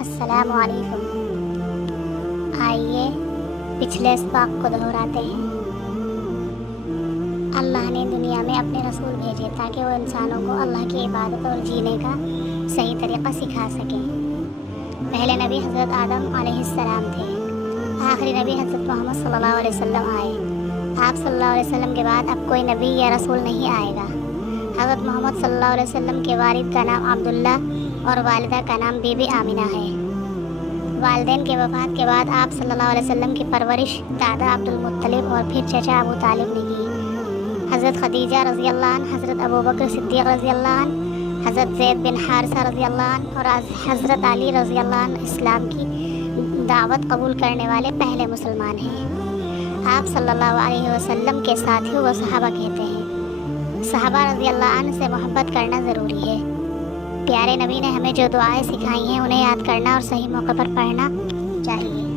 السلام علیکم۔ آئیے پچھلے اسباق کو دہراتے ہیں۔ اللہ نے دنیا میں اپنے رسول بھیجے تاکہ وہ انسانوں کو اللہ کی عبادت اور جینے کا صحیح طریقہ سکھا سکیں۔ پہلے نبی حضرت آدم علیہ السلام تھے، آخری نبی حضرت محمد صلی اللہ علیہ وسلم آئے۔ آپ صلی اللہ علیہ وسلم کے بعد اب کوئی نبی یا رسول نہیں آئے گا۔ حضرت محمد صلی اللہ علیہ وسلم کے والد کا نام عبداللہ اور والدہ کا نام بی بی آمنہ ہے۔ والدین کے وفات کے بعد آپ صلی اللہ علیہ وسلم کی پرورش دادا عبد المطلب اور پھر چچا ابو طالب نے کی۔ حضرت خدیجہ رضی اللہ عنہ، حضرت ابو بکر صدیق رضی اللہ عنہ، حضرت زید بن حارثہ رضی اللہ عنہ اور حضرت علی رضی اللہ عنہ اسلام کی دعوت قبول کرنے والے پہلے مسلمان ہیں۔ آپ صلی اللہ علیہ وسلم کے ساتھیوں کو صحابہ کہتے ہیں۔ صحابہ رضی اللہ عنہ سے محبت کرنا ضروری ہے۔ پیارے نبی نے ہمیں جو دعائیں سکھائی ہیں انہیں یاد کرنا اور صحیح موقع پر پڑھنا چاہیے۔